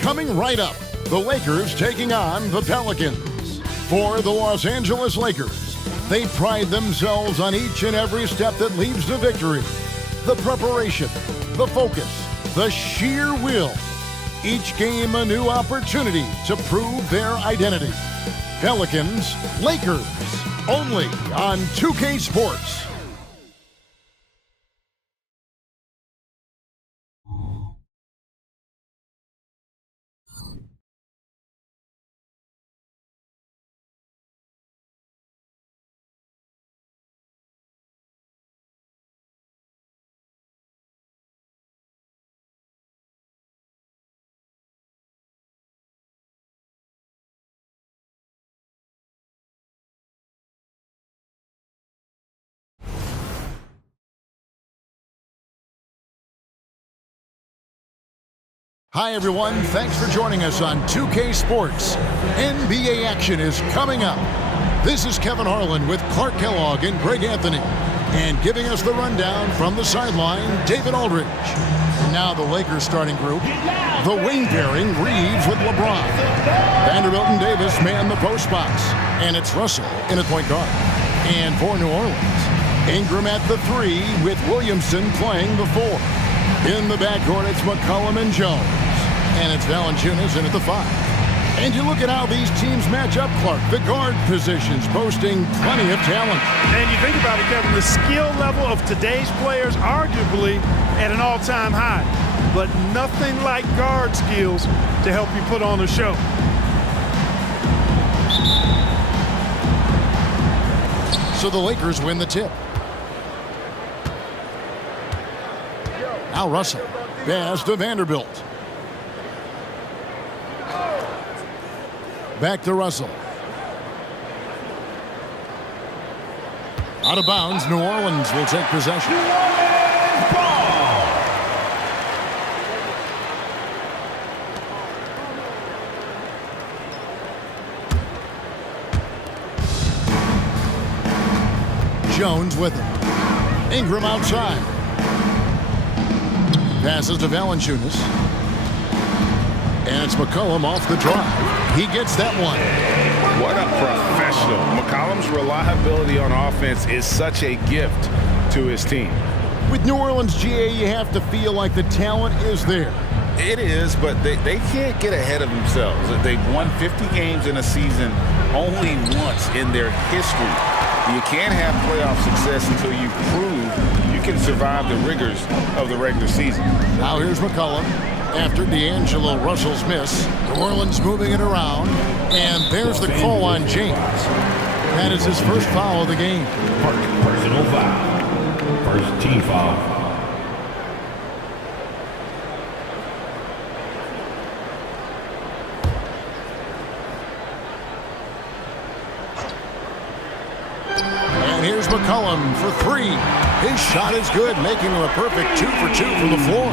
Coming right up, the Lakers taking on the Pelicans. For the Los Angeles Lakers, they pride themselves on each and every step that leads to victory. The preparation, the focus, the sheer will. Each game a new opportunity to prove their identity. Pelicans, Lakers, only on 2K Sports. Hi everyone, thanks for joining us on 2K Sports. NBA action is coming up. This is Kevin Harlan with Clark Kellogg and Greg Anthony. And giving us the rundown from the sideline, David Aldridge. And now the Lakers starting group. The wing pairing, Reeves with LeBron. Vanderbilt and Davis man the post spots. And it's Russell in at point guard. And for New Orleans, Ingram at the 3 with Williamson playing the 4. In the backcourt, it's McCollum and Jones. And it's Valanciunas in at the 5. And you look at how these teams match up, Clark. The guard positions boasting plenty of talent. And you think about it, Kevin, the skill level of today's players arguably at an all-time high. But nothing like guard skills to help you put on a show. So the Lakers win the tip. Now Russell. Pass to Vanderbilt. Back to Russell. Out of bounds, New Orleans will take possession. Jones with him. Ingram outside. Passes to Valanciunas. And it's McCollum off the drive. He gets that one. What a professional. McCollum's reliability on offense is such a gift to his team. With New Orleans, GA, you have to feel like the talent is there. It is, but they can't get ahead of themselves. They've won 50 games in a season only once in their history. You can't have playoff success until you prove you can survive the rigors of the regular season. Now here's McCollum. After D'Angelo Russell's miss, New Orleans moving it around, and there's the call on James. That is his first foul of the game. Personal foul. First team foul. And here's McCollum for 3. His shot is good, making him a perfect 2 for 2 from the floor.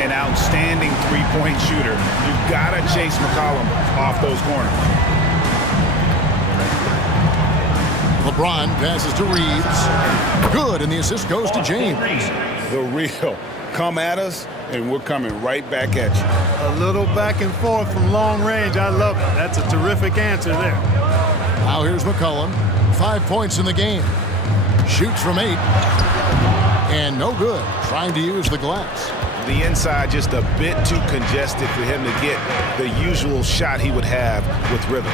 An outstanding three-point shooter. You've got to chase McCollum off those corners. LeBron passes to Reeves. Good, and the assist goes to James. The real. Come at us, and we're coming right back at you. A little back and forth from long range. I love it. That's a terrific answer there. Now here's McCollum. 5 points in the game. Shoots from 8. And no good. Trying to use the glass. The inside just a bit too congested for him to get the usual shot he would have with rhythm.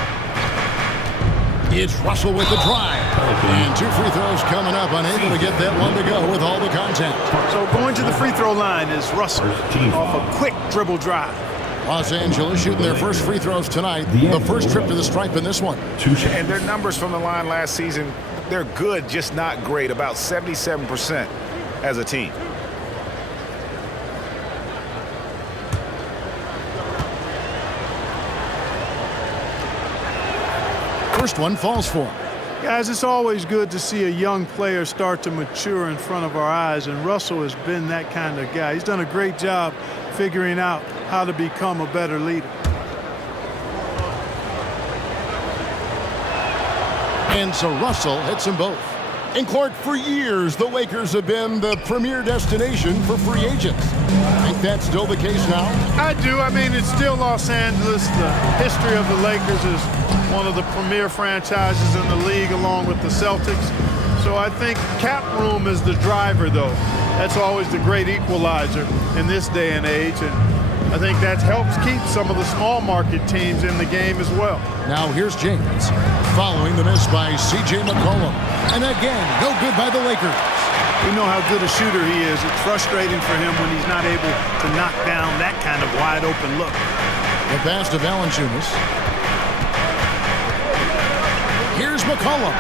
It's Russell with the drive. And 2 free throws coming up. Unable to get that one to go with all the contact. So going to the free throw line is Russell off a quick dribble drive. Los Angeles shooting their first free throws tonight. The first trip to the stripe in this one. And their numbers from the line last season, they're good, just not great. About 77% as a team. First one falls for him. Guys, it's always good to see a young player start to mature in front of our eyes, and Russell has been that kind of guy. He's done a great job figuring out how to become a better leader. And so Russell hits them both. And Clark, for years, the Lakers have been the premier destination for free agents. I think that's still the case now? I do. I mean, it's still Los Angeles. The history of the Lakers is one of the premier franchises in the league, along with the Celtics. So I think cap room is the driver, though. That's always the great equalizer in this day and age. And I think that helps keep some of the small market teams in the game as well. Now here's James, following the miss by C.J. McCollum. And again, no good by the Lakers. We know how good a shooter he is. It's frustrating for him when he's not able to knock down that kind of wide open look. The pass to Valanciunas. Here's McCollum.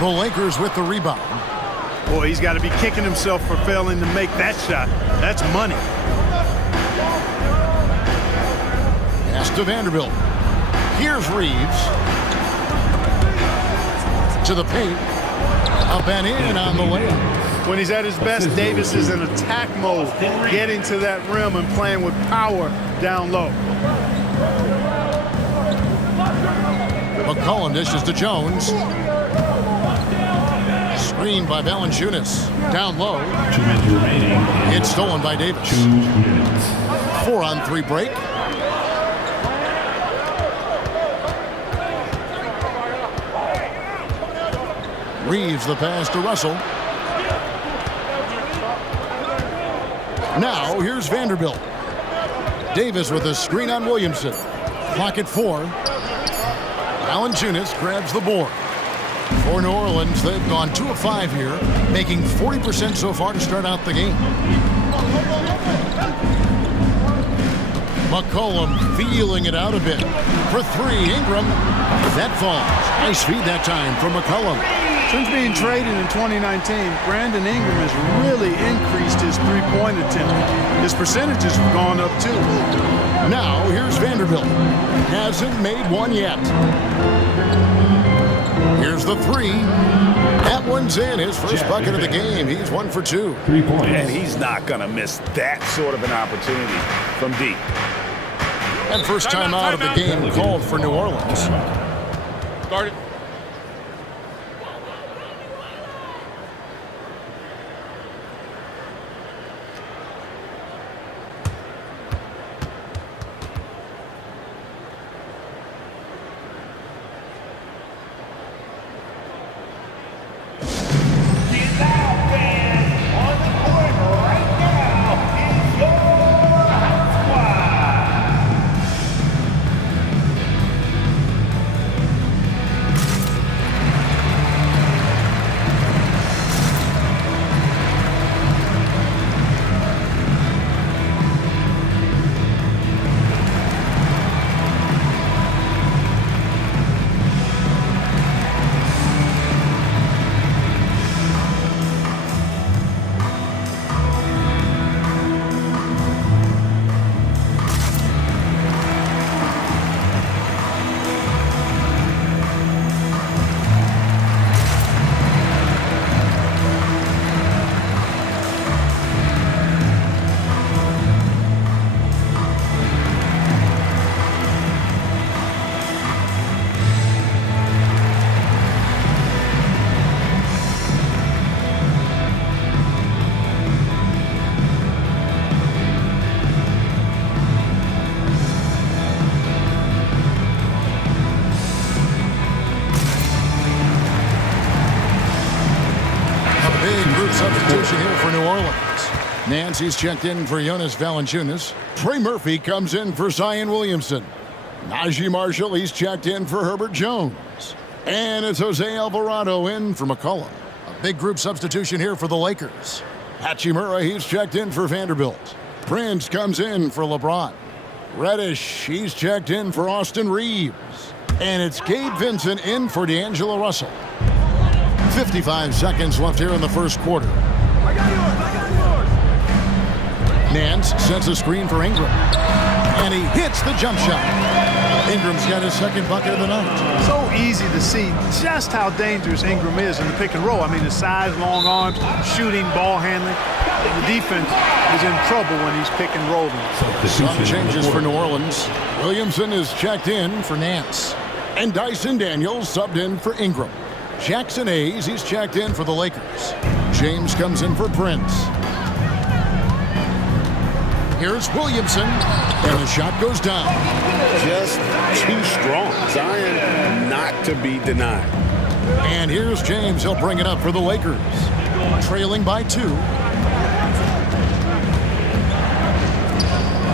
The Lakers with the rebound. Boy, he's got to be kicking himself for failing to make that shot. That's money. Pass to Vanderbilt. Here's Reeves. To the paint. Up and in on the layup. When he's at his best, Davis is in attack mode, getting to that rim and playing with power down low. McCollum dishes to Jones. Screened by Valanciunas. Down low. 2 minutes remaining. It's stolen by Davis. 2 minutes. 4-on-3 break. Reeves the pass to Russell. Now here's Vanderbilt. Davis with a screen on Williamson. Clock at 4. Valanciunas grabs the board. For New Orleans, they've gone 2 of 5 here, making 40% so far to start out the game. McCollum feeling it out a bit. For 3, Ingram. That falls. Nice feed that time from McCollum. Since being traded in 2019, Brandon Ingram has really increased his three-point attempt. His percentages have gone up too. Now here's Vanderbilt. Hasn't made one yet. Here's the 3. That one's in. His first bucket of the game. He's 1 for 2. 3 points. And he's not going to miss that sort of an opportunity from deep. And first time out of the game called for New Orleans. Start it. Substitution here for New Orleans. Nancy's checked in for Jonas Valanciunas. Trey Murphy comes in for Zion Williamson. Najee Marshall, he's checked in for Herbert Jones. And it's Jose Alvarado in for McCollum. A big group substitution here for the Lakers. Hachimura, he's checked in for Vanderbilt. Prince comes in for LeBron. Reddish, he's checked in for Austin Reeves. And it's Gabe Vincent in for D'Angelo Russell. 55 seconds left here in the first quarter. Nance sets a screen for Ingram. And he hits the jump shot. Ingram's got his second bucket of the night. So easy to see just how dangerous Ingram is in the pick and roll. I mean, the size, long arms, shooting, ball handling. The defense is in trouble when he's pick and rolling. Some changes for New Orleans. Williamson is checked in for Nance. And Dyson Daniels subbed in for Ingram. Jackson Hayes, he's checked in for the Lakers. James comes in for Prince. Here's Williamson, and the shot goes down. Just too strong. Zion not to be denied. And here's James. He'll bring it up for the Lakers. Trailing by 2.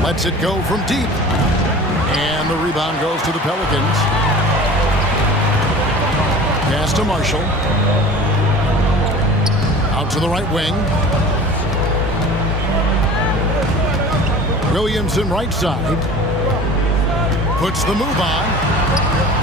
Lets it go from deep. And the rebound goes to the Pelicans. Pass to Marshall. Out to the right wing. Williamson right side. Puts the move on.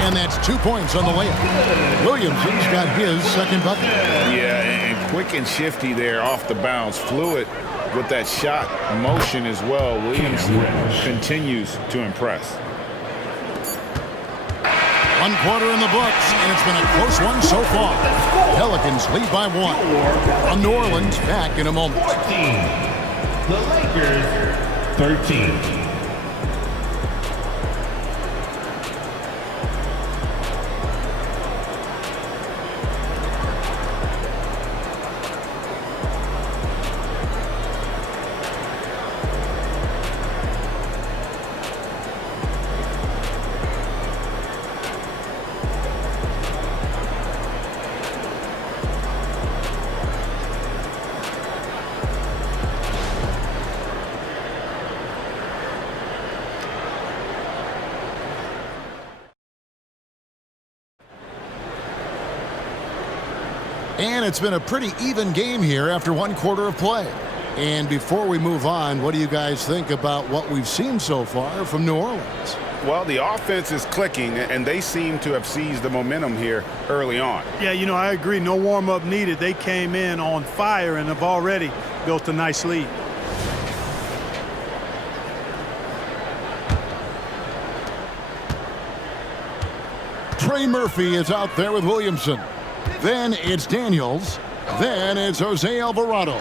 And that's 2 points on the layup. Williamson's got his second bucket. Yeah, and quick and shifty there off the bounce. Fluid with that shot motion as well. Williamson continues to impress. 1 quarter in the books, and it's been a close one so far. Pelicans lead by 1. New Orleans back in a moment. 14. The Lakers 13. And it's been a pretty even game here after 1 quarter of play. And before we move on, what do you guys think about what we've seen so far from New Orleans? Well, the offense is clicking, and they seem to have seized the momentum here early on. Yeah, you know, I agree. No warm-up needed. They came in on fire and have already built a nice lead. Trey Murphy is out there with Williamson. Then it's Daniels. Then it's Jose Alvarado.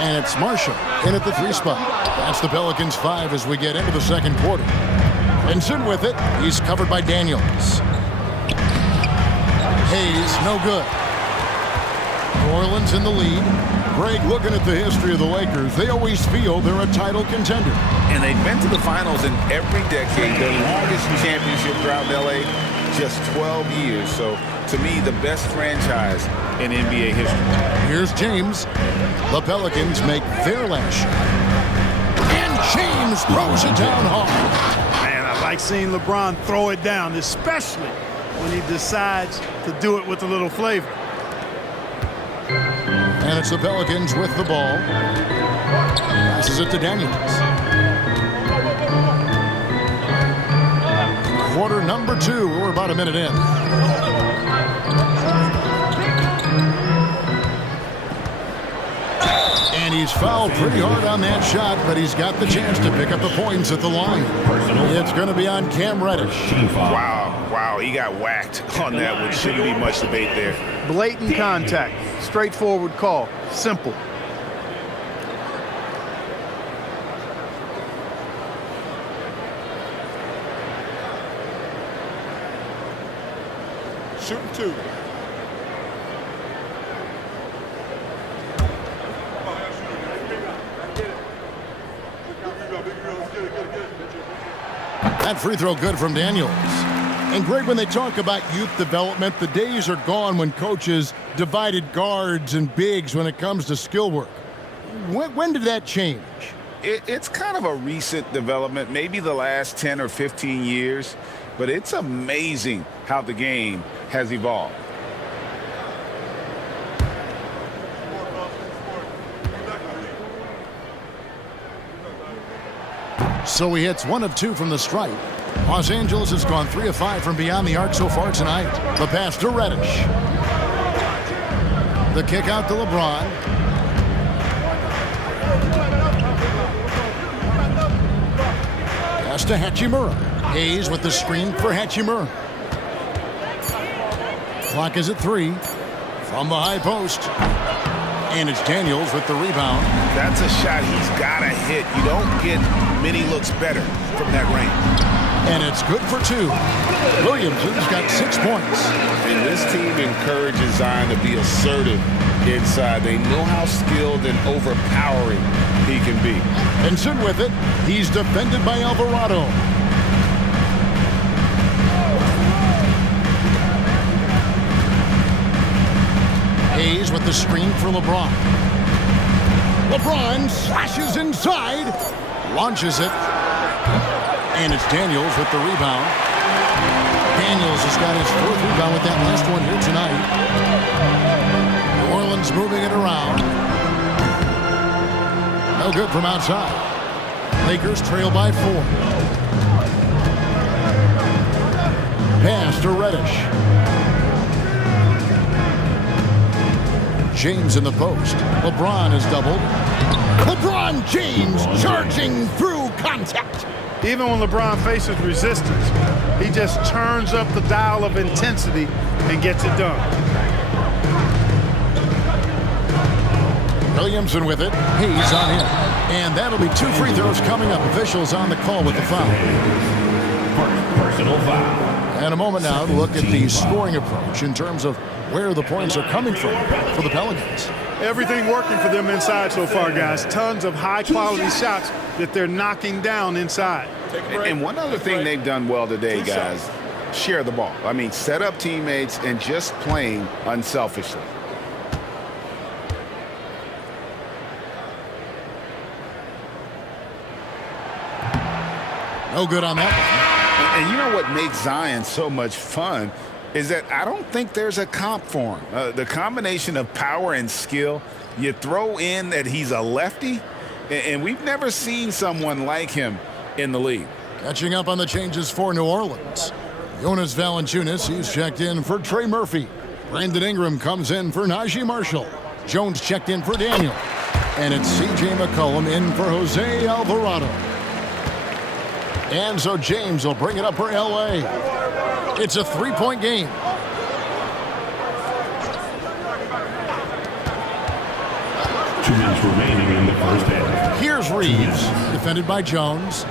And it's Marshall in at the 3 spot. That's the Pelicans 5 as we get into the second quarter. Vincent with it. He's covered by Daniels. Hayes, no good. New Orleans in the lead. Greg, looking at the history of the Lakers, they always feel they're a title contender. And they've been to the finals in every decade. Their longest championship drought in L.A., just 12 years. So, to me, the best franchise in NBA history. Here's James. The Pelicans make their last shot. And James throws it down hard. Man, I like seeing LeBron throw it down, especially when he decides to do it with a little flavor. And it's the Pelicans with the ball. Passes it to Daniels. Quarter number 2. We're about a minute in. And he's fouled pretty hard on that shot, but he's got the chance to pick up the points at the line. It's going to be on Cam Reddish. Wow, he got whacked on that one. Shouldn't be much debate there. Blatant contact. Straightforward call. Simple. Shooting 2. That free throw good from Daniels. And Greg, when they talk about youth development, the days are gone when coaches divided guards and bigs when it comes to skill work. When did that change? It's kind of a recent development, maybe the last 10 or 15 years, but it's amazing how the game has evolved. So he hits 1 of 2 from the stripe. Los Angeles has gone 3 of 5 from beyond the arc so far tonight. The pass to Reddish. The kick out to LeBron. Pass to Hachimura. Hayes with the screen for Hachimura. Clock is at 3. From the high post. And it's Daniels with the rebound. That's a shot he's got to hit. You don't get many looks better from that range. And it's good for 2. Williamson's got 6 points. And this team encourages Zion to be assertive inside. They know how skilled and overpowering he can be. Benson with it. He's defended by Alvarado. Hayes with the screen for LeBron. LeBron slashes inside. Launches it. And it's Daniels with the rebound. Daniels has got his 4th rebound with that last one here tonight. New Orleans moving it around. No good from outside. Lakers trail by 4. Pass to Reddish. James in the post. LeBron is doubled. LeBron James charging through contact. Even when LeBron faces resistance, he just turns up the dial of intensity and gets it done. Williamson with it. Hayes on him. And that'll be 2 free throws coming up. Officials on the call with the foul. Personal foul. And a moment now to look at the scoring approach in terms of where the points are coming from for the Pelicans. Everything working for them inside so far, guys. Tons of high-quality shots that they're knocking down inside. And one other thing they've done well today, guys, share the ball. I mean, set up teammates and just playing unselfishly. No good on that one. And you know what makes Zion so much fun is that I don't think there's a comp for him. The combination of power and skill, you throw in that he's a lefty, and we've never seen someone like him in the league. Catching up on the changes for New Orleans. Jonas Valanciunas, he's checked in for Trey Murphy. Brandon Ingram comes in for Najee Marshall. Jones checked in for Daniel. And it's C.J. McCollum in for Jose Alvarado. And so James will bring it up for L.A. It's a 3-point game. Two minutes remaining in the first half. Here's Reeves, defended by Jones.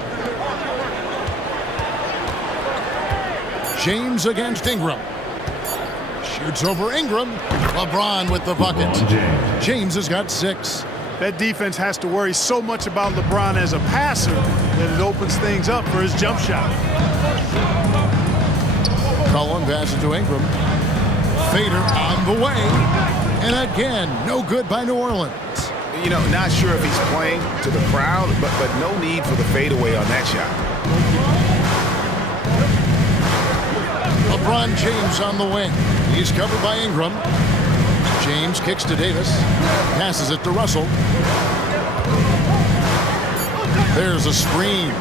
James against Ingram. Shoots over Ingram. LeBron with the bucket. James has got 6. That defense has to worry so much about LeBron as a passer that it opens things up for his jump shot. Cullen passes to Ingram. Fader on the way. And again, no good by New Orleans. You know, not sure if he's playing to the crowd, but no need for the fadeaway on that shot. LeBron James on the wing. He's covered by Ingram. James kicks to Davis. Passes it to Russell. There's a screen.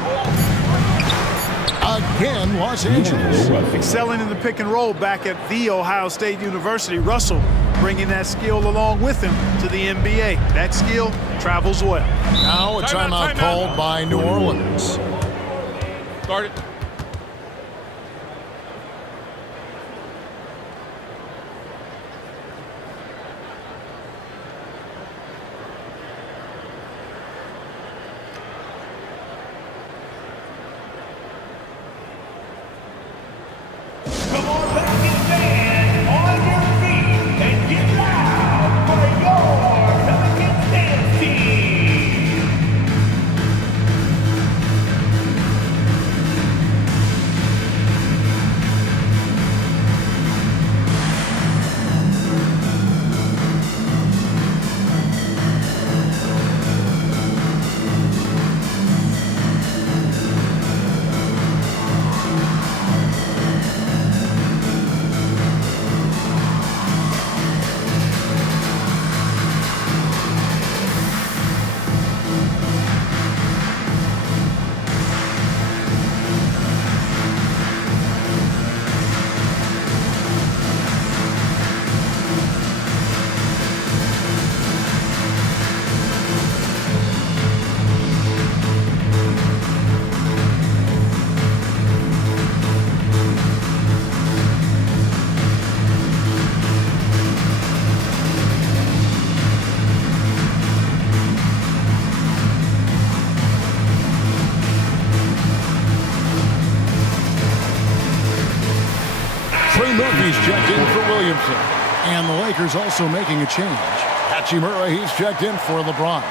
Again, Los Angeles. Excelling in the pick and roll back at The Ohio State University. Russell bringing that skill along with him to the NBA. That skill travels well. Now a timeout called by New Orleans. Start it. checked in for Williamson. And the Lakers also making a change. Hachimura, he's checked in for LeBron.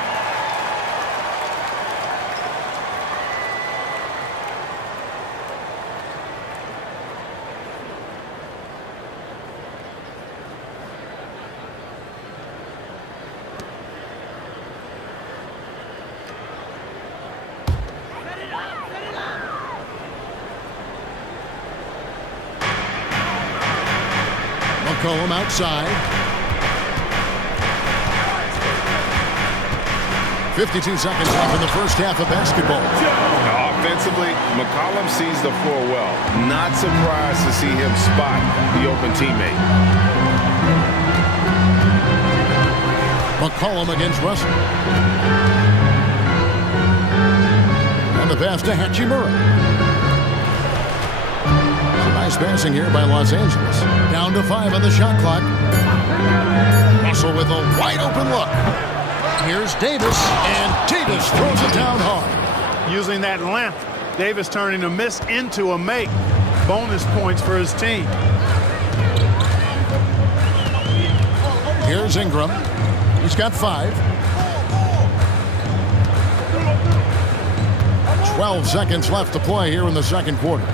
McCollum outside. 52 seconds left in the first half of basketball. Offensively, McCollum sees the floor well. Not surprised to see him spot the open teammate. McCollum against Russell. And the pass to Hachimura. Nice passing here by Los Angeles. Down to 5 on the shot clock. Russell with a wide open look. Here's Davis, and Davis throws it down hard. Using that length, Davis turning a miss into a make. Bonus points for his team. Here's Ingram. He's got 5. 12 seconds left to play here in the second quarter.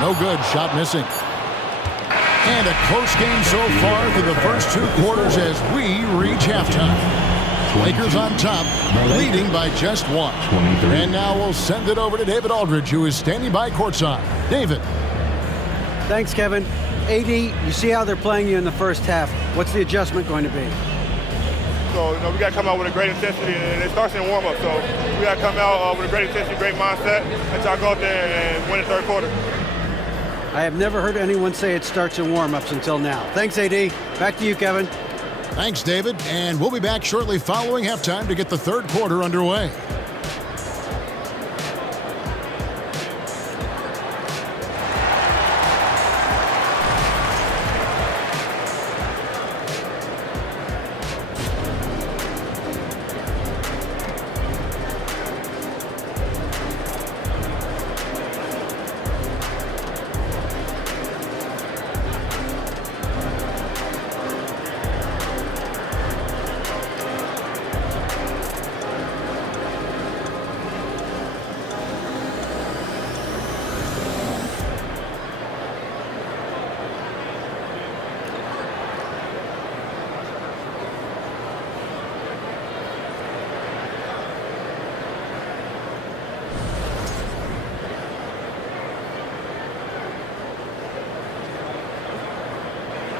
No good. Shot missing. And a close game so far through the first 2 quarters as we reach halftime. Lakers on top, leading by just 1. And now we'll send it over to David Aldridge, who is standing by courtside. David. Thanks, Kevin. AD, you see how they're playing you in the first half. What's the adjustment going to be? So, we got to come out with a great intensity, and it starts in warm-up. So we got to come out with a great intensity, great mindset, and try to go out there and win the third quarter. I have never heard anyone say it starts in warm-ups until now. Thanks, AD. Back to you, Kevin. Thanks, David. And we'll be back shortly following halftime to get the third quarter underway.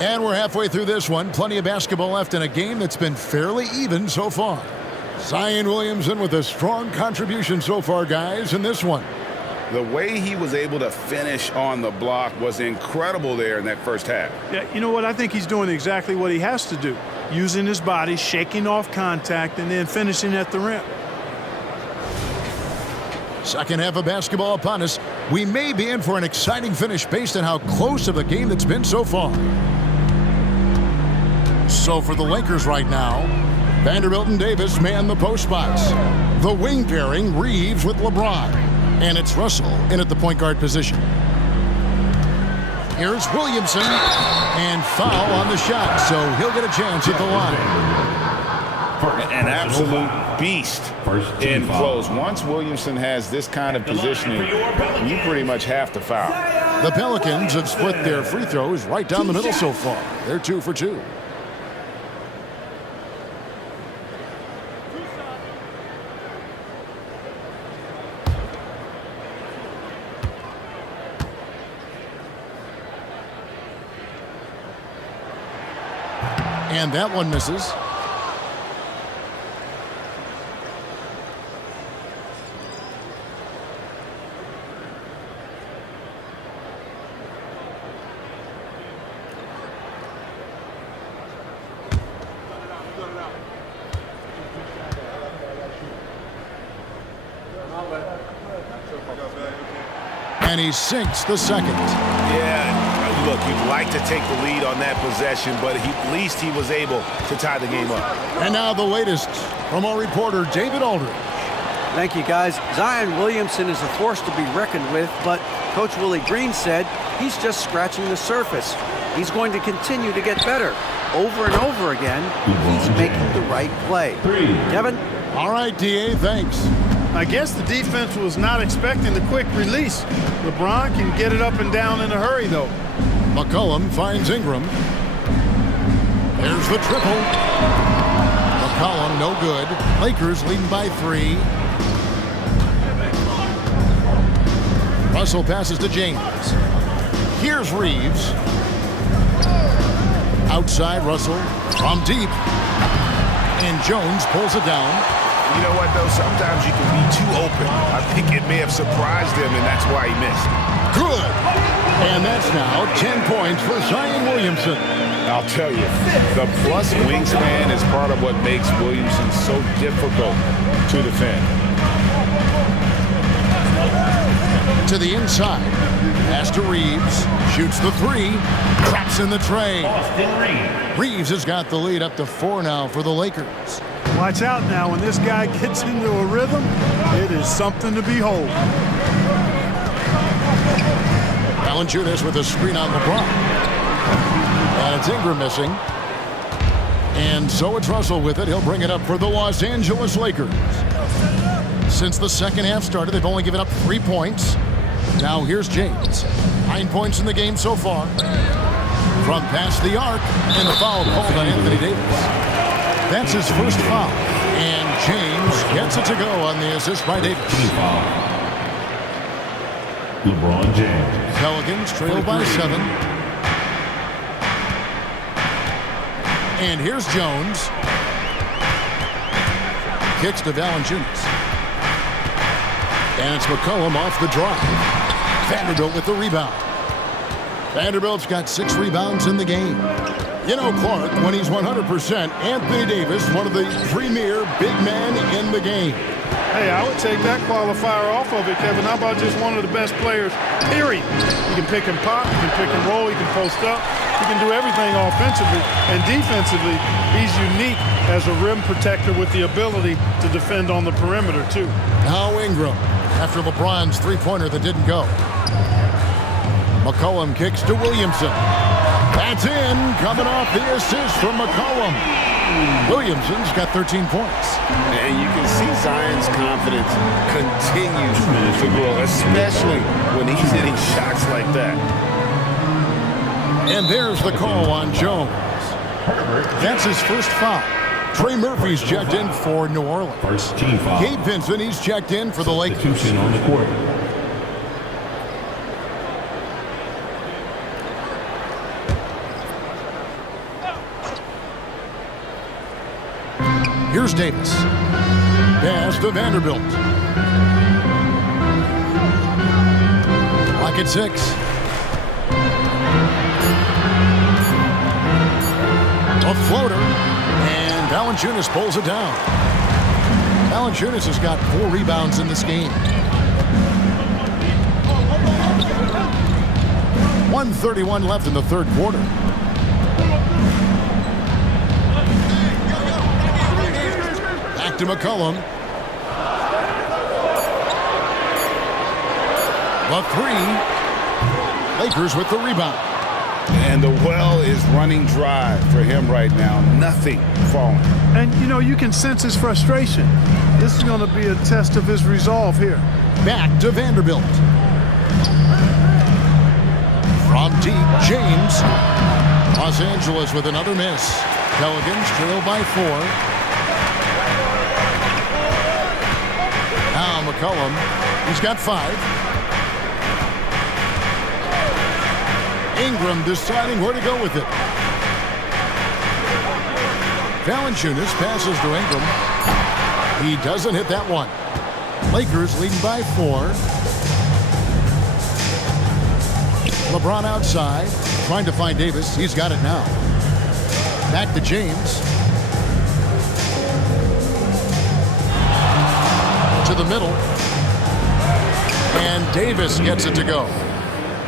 And we're halfway through this one. Plenty of basketball left in a game that's been fairly even so far. Zion Williamson with a strong contribution so far, guys, in this one. The way he was able to finish on the block was incredible there in that first half. Yeah, you know what? I think he's doing exactly what he has to do. Using his body, shaking off contact, and then finishing at the rim. Second half of basketball upon us. We may be in for an exciting finish based on how close of a game that's been so far. So for the Lakers right now, Vanderbilt and Davis man the post spots. The wing pairing, Reeves with LeBron. And it's Russell in at the point guard position. Here's Williamson. And foul on the shot, so he'll get a chance at the line. An absolute beast in close. Once Williamson has this kind of positioning, you pretty much have to foul. The Pelicans have split their free throws right down the middle so far. They're 2 for 2. And that one misses. And he sinks the second. Yeah, look, you'd like to take the lead on that possession, but at least he was able to tie the game up. And now the latest from our reporter, David Aldridge. Thank you, guys. Zion Williamson is a force to be reckoned with, but Coach Willie Green said he's just scratching the surface. He's going to continue to get better. Over and over again, he's making the right play. Kevin? All right, D.A., thanks. I guess the defense was not expecting the quick release. LeBron can get it up and down in a hurry, though. McCollum finds Ingram. There's the triple. McCollum, no good. Lakers leading by 3. Russell passes to James. Here's Reeves. Outside Russell from deep. And Jones pulls it down. You know what, though? Sometimes you can be too open. I think it may have surprised him, and that's why he missed. Good. And that's now 10 points for Zion Williamson. I'll tell you, the plus wingspan is part of what makes Williamson so difficult to defend. To the inside. Pass to Reeves. Shoots the 3. Traps in the tray. Reeves has got the lead up to 4 now for the Lakers. Watch out now. When this guy gets into a rhythm, it is something to behold. Valanciunas with a screen on LeBron. And it's Ingram missing. And so it's Russell with it. He'll bring it up for the Los Angeles Lakers. Since the second half started, they've only given up 3 points. Now here's James. 9 points in the game so far. From past the arc, and the foul called on Anthony Davis. That's his first foul. And James gets it to go on the assist by Davis. LeBron James. Pelicans trail by 7. And here's Jones. Kicks to Valanciunas. And it's McCollum off the drive. Vanderbilt with the rebound. Vanderbilt's got 6 rebounds in the game. You know, Clark, when he's 100%, Anthony Davis, one of the premier big men in the game. Hey, I would take that qualifier off of it, Kevin. How about just one of the best players, period? He can pick and pop, he can pick and roll, he can post up. He can do everything offensively. And defensively, he's unique as a rim protector with the ability to defend on the perimeter, too. Now Ingram, after LeBron's three-pointer that didn't go. McCollum kicks to Williamson. That's in, coming off the assist from McCollum. Williamson's got 13 points. And you can see Zion's confidence continues to grow, especially when he's hitting shots like that. And there's the call on Jones. That's his first foul. Trey Murphy's checked in for New Orleans. First team foul. Gabe Vincent, he's checked in for the Lakers. Substitution on the court. Here's Davis. Pass to Vanderbilt. Clock at 6. A floater. And Valanciunas pulls it down. Valanciunas has got 4 rebounds in this game. 1:31 left in the third quarter. Back to McCollum. The 3. Lakers with the rebound. And the well is running dry for him right now. Nothing falling. And, you know, you can sense his frustration. This is going to be a test of his resolve here. Back to Vanderbilt. From deep, James. Los Angeles with another miss. Pelicans trail by 4. Now McCollum, he's got 5. Ingram deciding where to go with it. Valanciunas passes to Ingram. He doesn't hit that one. Lakers leading by 4. LeBron outside, trying to find Davis. He's got it now. Back to James. To the middle. And Davis gets it to go.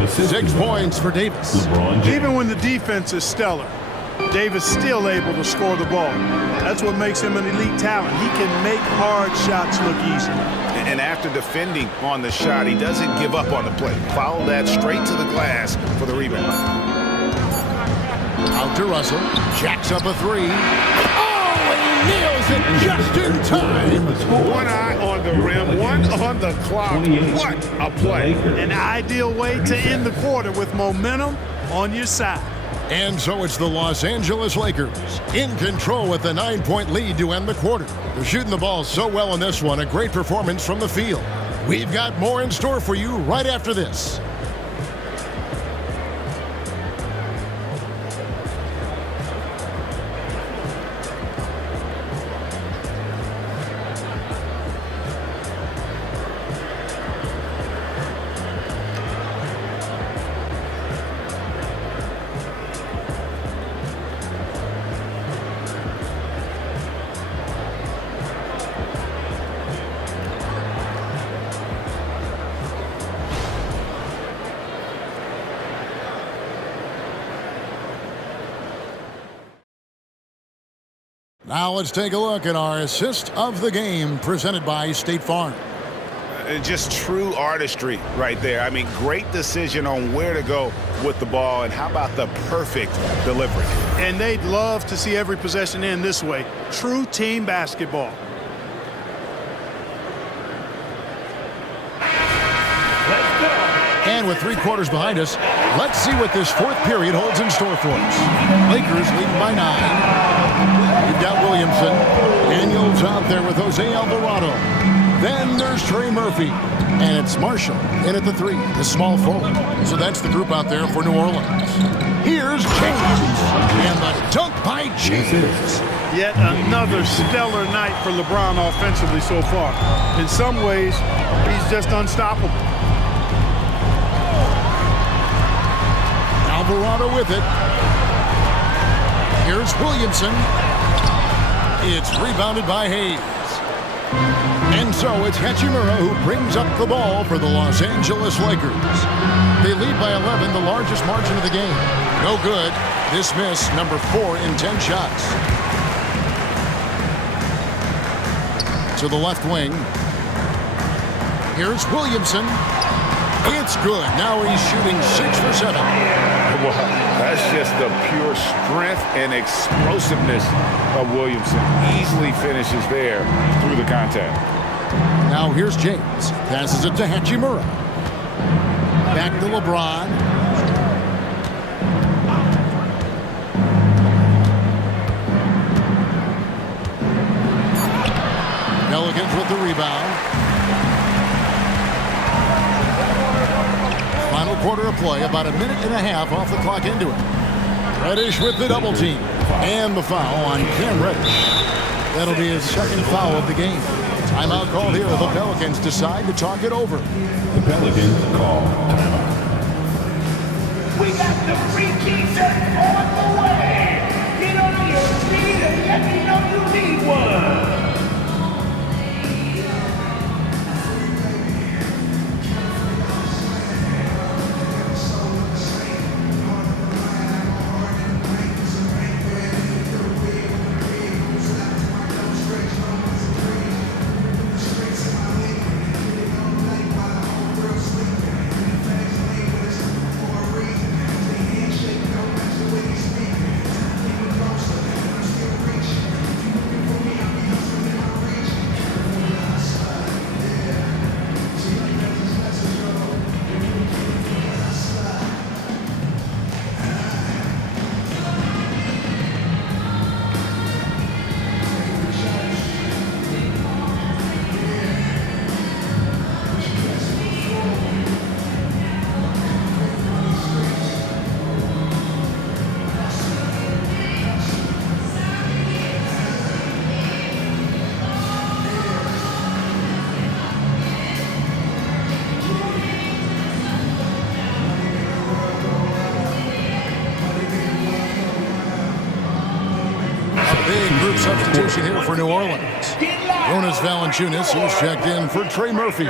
6 points for Davis. Even when the defense is stellar, Davis still able to score the ball. That's what makes him an elite talent. He can make hard shots look easy. And after defending on the shot, he doesn't give up on the play. Follow that straight to the glass for the rebound. Out to Russell. Jacks up a three. Oh, he nails it just in time. One eye on the rim, one on the clock. What a play. An ideal way to end the quarter with momentum on your side. And so it's the Los Angeles Lakers in control with a 9-point lead to end the quarter. They're shooting the ball so well in this one. A great performance from the field. We've got more in store for you right after this. Now let's take a look at our assist of the game presented by State Farm. Just true artistry right there. I mean, great decision on where to go with the ball, and how about the perfect delivery? And they'd love to see every possession end this way. True team basketball. And with 3 quarters behind us, let's see what this fourth period holds in store for us. Lakers leading by 9. We've got Williamson. Daniels out there with Jose Alvarado. Then there's Trey Murphy. And it's Marshall in at the 3, the small forward. So that's the group out there for New Orleans. Here's James. And the dunk by James. Yet another stellar night for LeBron offensively so far. In some ways, he's just unstoppable. Alvarado with it. Here's Williamson. It's rebounded by Hayes. And so it's Hachimura who brings up the ball for the Los Angeles Lakers. They lead by 11, the largest margin of the game. No good. This miss, number 4 in 10 shots. To the left wing. Here's Williamson. It's good. Now he's shooting 6 for 7. Well, that's just the pure strength and explosiveness of Williamson. Easily finishes there through the contact. Now here's James. Passes it to Hachimura. Back to LeBron. Pelicans with the rebound. Final quarter of play, about a minute and a half off the clock into it. Reddish with the double team. And the foul on Cam Reddish. That'll be his second foul of the game. Timeout called here. The Pelicans decide to talk it over. The Pelicans call timeout. We got the free keys on the way. Get on your feet and let me know you need one. Substitution here for New Orleans. Jonas Valanciunas, he's checked in for Trey Murphy.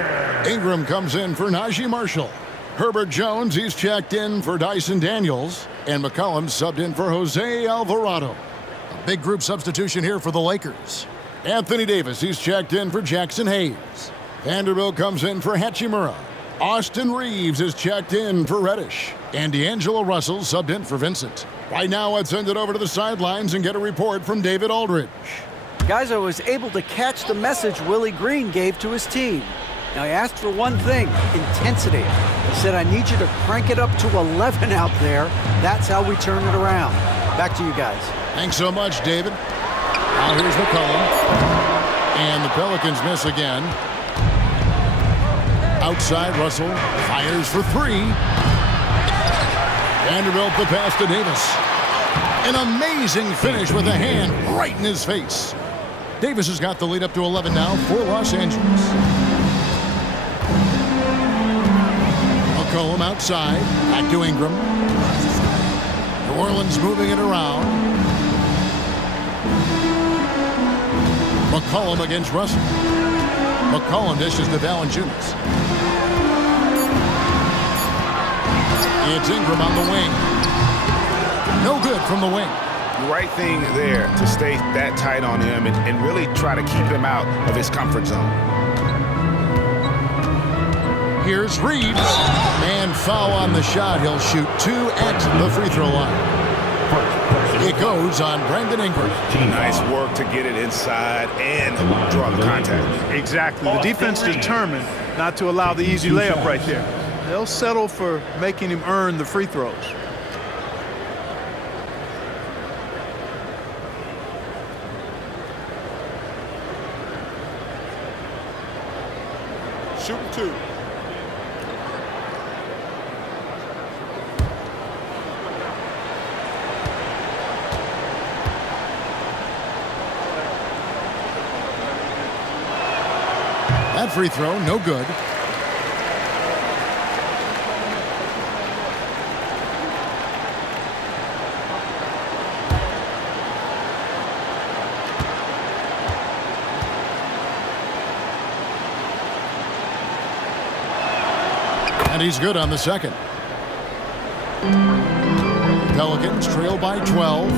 Ingram comes in for Najee Marshall. Herbert Jones, he's checked in for Dyson Daniels. And McCollum subbed in for Jose Alvarado. A big group substitution here for the Lakers. Anthony Davis, he's checked in for Jackson Hayes. Vanderbilt comes in for Hachimura. Austin Reeves is checked in for Reddish. And D'Angelo Russell subbed in for Vincent. Right now, let's send it over to the sidelines and get a report from David Aldridge. Guys, I was able to catch the message Willie Green gave to his team. Now, he asked for one thing, intensity. He said, I need you to crank it up to 11 out there. That's how we turn it around. Back to you guys. Thanks so much, David. Now here's McCollum. And the Pelicans miss again. Outside, Russell fires for three. Vanderbilt the pass to Davis. An amazing finish with a hand right in his face. Davis has got the lead up to 11 now for Los Angeles. McCollum outside, back to Ingram. New Orleans moving it around. McCollum against Russell. McCollum dishes to Valanciunas. It's Ingram on the wing. No good from the wing. The right thing there to stay that tight on him and really try to keep him out of his comfort zone. Here's Reeves. And foul on the shot. He'll shoot 2 at the free throw line. It goes on Brandon Ingram. Nice work to get it inside and draw the contact. Exactly. The defense determined not to allow the easy layup right there. They'll settle for making him earn the free throws. Shooting 2. That free throw, no good. And he's good on the second. Pelicans trail by 12.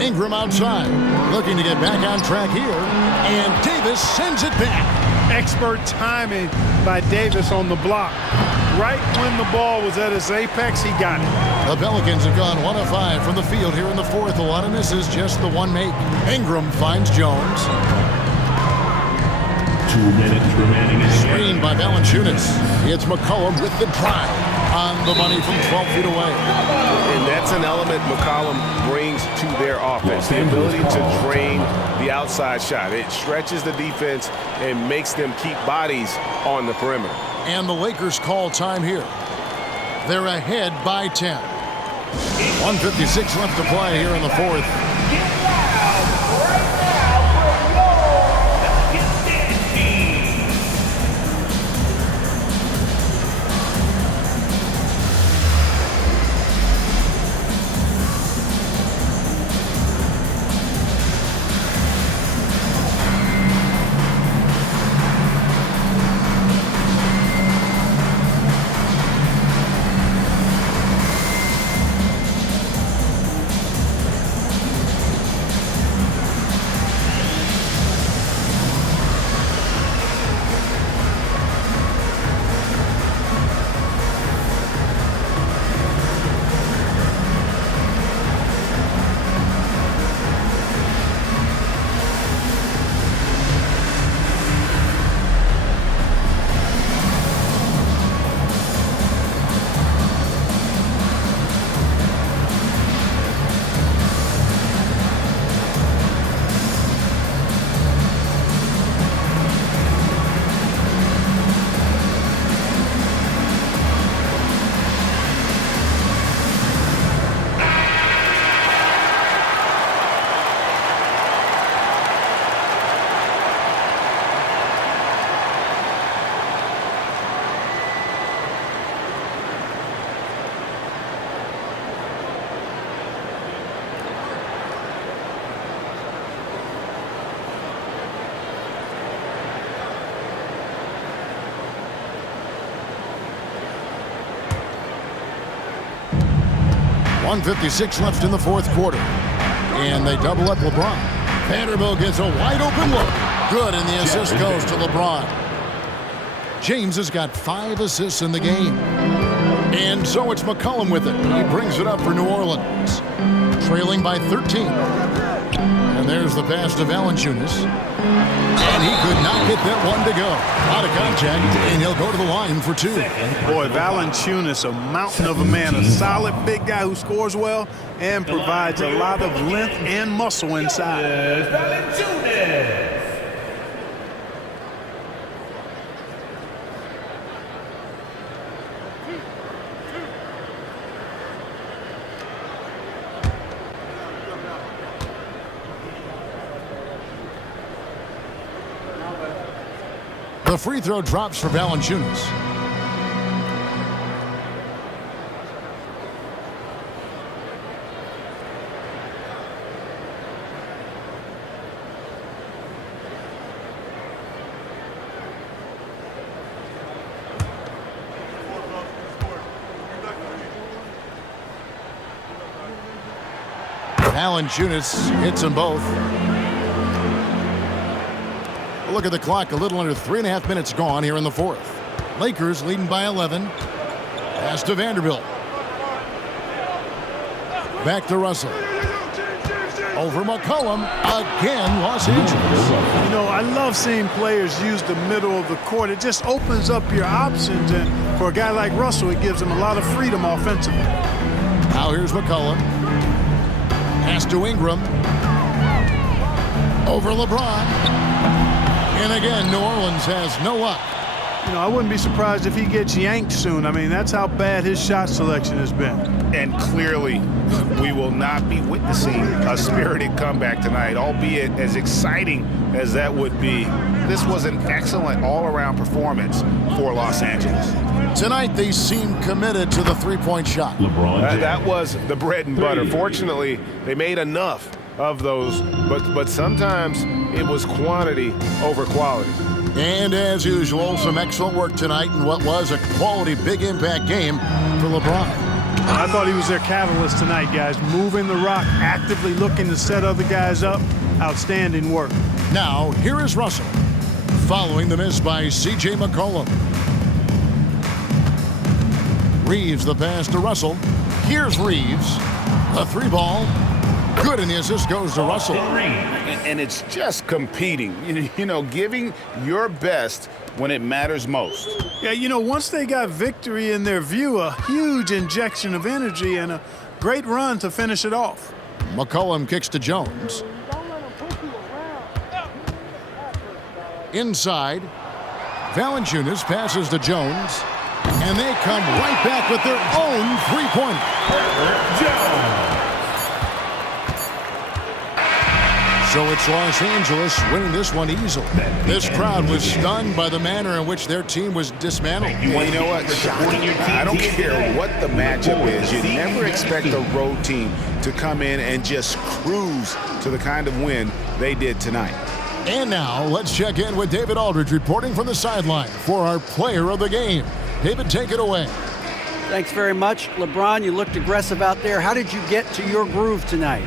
Ingram outside, looking to get back on track here, and Davis sends it back. Expert timing by Davis on the block. Right when the ball was at its apex, he got it. The Pelicans have gone 1 of 5 from the field here in the fourth. A lot of misses, just the one make. Ingram finds Jones. 2 minutes remaining in the Screened by Valanciunas. It's McCollum with the drive. On the money from 12 feet away. And that's an element McCollum brings to their offense. The ability to drain the outside shot. It stretches the defense and makes them keep bodies on the perimeter. And the Lakers call time here. They're ahead by 10. 1:56 left to play here in the fourth. Get loud right now for your Pelicans team. 1:56 left in the fourth quarter. And they double up LeBron. Vanderbilt gets a wide open look. Good, and the assist goes to LeBron. James has got 5 assists in the game. And so it's McCollum with it. He brings it up for New Orleans. Trailing by 13. And there's the pass to Valanciunas. And he could not get that one to go. Out of contact, and he'll go to the line for 2. Boy, Valanciunas, a mountain of a man, a solid big guy who scores well and provides a lot of length and muscle inside. Valanciunas. The free throw drops for Valanciunas. Valanciunas hits them both. Look at the clock, a little under 3.5 minutes gone here in the fourth. Lakers leading by 11. Pass to Vanderbilt. Back to Russell. Over McCollum. Again, Los Angeles. You know, I love seeing players use the middle of the court. It just opens up your options, and for a guy like Russell, it gives him a lot of freedom offensively. Now here's McCollum. Pass to Ingram. Over LeBron. And again, New Orleans has no luck. You know, I wouldn't be surprised if he gets yanked soon. I mean, that's how bad his shot selection has been. And clearly, we will not be witnessing a spirited comeback tonight, albeit as exciting as that would be. This was an excellent all-around performance for Los Angeles. Tonight, they seem committed to the three-point shot. That was the bread and butter. Fortunately, they made enough of those, but sometimes it was quantity over quality. And as usual, some excellent work tonight in what was a quality big impact game for LeBron. I thought he was their catalyst tonight, guys. Moving the rock, actively looking to set other guys up. Outstanding work. Now, here is Russell, following the miss by C.J. McCollum. Reeves the pass to Russell. Here's Reeves. A 3-ball. Good, and the assist goes to Russell. And it's just competing, you know, giving your best when it matters most. Yeah, you know, once they got victory in their view, a huge injection of energy and a great run to finish it off. McCollum kicks to Jones. Inside, Valanciunas passes to Jones, and they come right back with their own three-pointer. So it's Los Angeles winning this one easily. This crowd was stunned by the manner in which their team was dismantled. Well, you know what? I don't care what the matchup is. You never expect a road team to come in and just cruise to the kind of win they did tonight. And now let's check in with David Aldridge reporting from the sideline for our player of the game. David, take it away. Thanks very much. LeBron, you looked aggressive out there. How did you get to your groove tonight?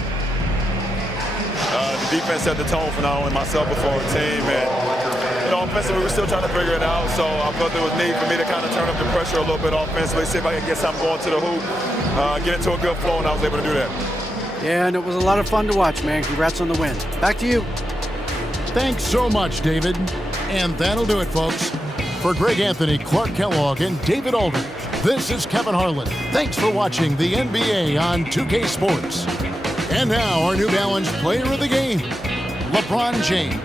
The defense set the tone for not only myself but for our team. And, you know, offensively, we're still trying to figure it out. So I felt there was need for me to kind of turn up the pressure a little bit offensively, see if I can get something going to the hoop, get into a good flow, and I was able to do that. Yeah, and it was a lot of fun to watch, man. Congrats on the win. Back to you. Thanks so much, David. And that'll do it, folks. For Greg Anthony, Clark Kellogg, and David Aldridge, this is Kevin Harlan. Thanks for watching the NBA on 2K Sports. And now, our New Balance player of the game, LeBron James.